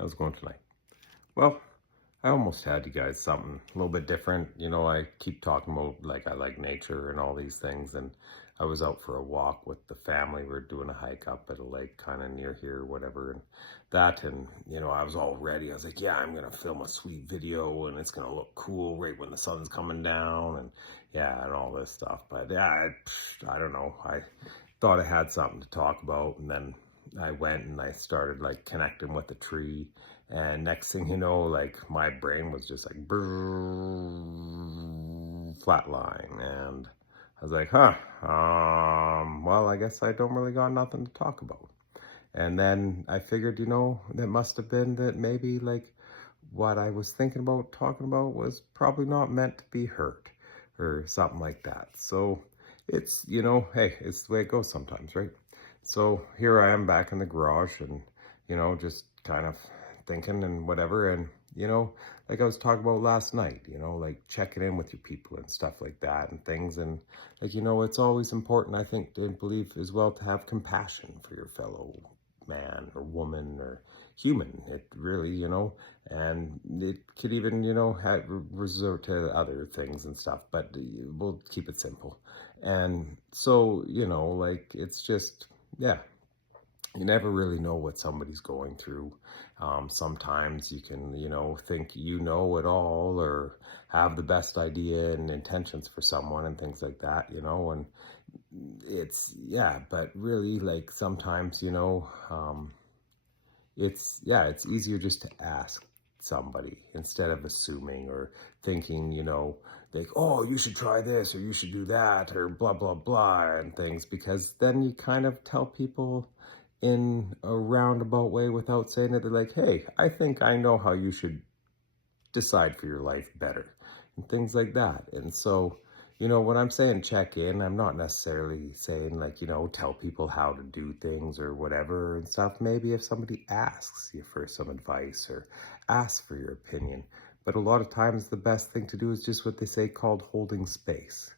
How's it going tonight? Well, I almost had you guys something a little bit different. I keep talking about like I like nature and all these things, and I was out for a walk with the family. We are doing a hike up at a lake kind of near here, whatever, and I was all ready. I was like, yeah, I'm gonna film a sweet video, and it's gonna look cool right when the sun's coming down, and yeah, and all this stuff. But yeah, I don't know. I thought I had something to talk about, and then I went and I started like connecting with the tree, and next thing you know, like my brain was just like flatline, and I was like, huh, well, I guess I don't really got nothing to talk about. And then I figured, that must have been that maybe like what I was thinking about talking about was probably not meant to be heard or something like that. So it's, hey, it's the way it goes sometimes, right? So here I am back in the garage and, just kind of thinking and whatever. And, like I was talking about last night, like checking in with your people and stuff like that and things. And like, it's always important, I think, to believe as well to have compassion for your fellow man or woman or human. It really, and it could even, resort to other things and stuff, but we'll keep it simple. And so, like, it's just, yeah, you never really know what somebody's going through. Sometimes you can, think you know it all or have the best idea and intentions for someone and things like that, and it's, yeah, but really, like, sometimes, it's easier just to ask somebody instead of assuming or thinking, like, oh, you should try this or you should do that or blah, blah, blah, and things, because then you kind of tell people in a roundabout way without saying it. They're like, hey, I think I know how you should decide for your life better and things like that. And so, when I'm saying check in, I'm not necessarily saying like, tell people how to do things or whatever and stuff. Maybe if somebody asks you for some advice or asks for your opinion. But a lot of times the best thing to do is just what they say called holding space.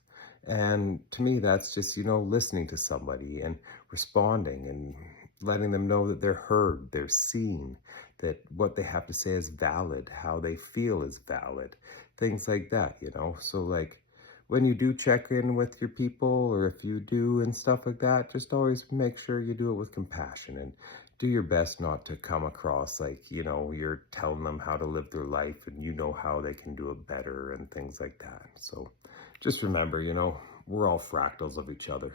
And to me, that's just, listening to somebody and responding and letting them know that they're heard, they're seen, that what they have to say is valid, how they feel is valid, things like that, So like when you do check in with your people, or if you do and stuff like that, just always make sure you do it with compassion and do your best not to come across like, you're telling them how to live their life and how they can do it better and things like that. So just remember, we're all fractals of each other.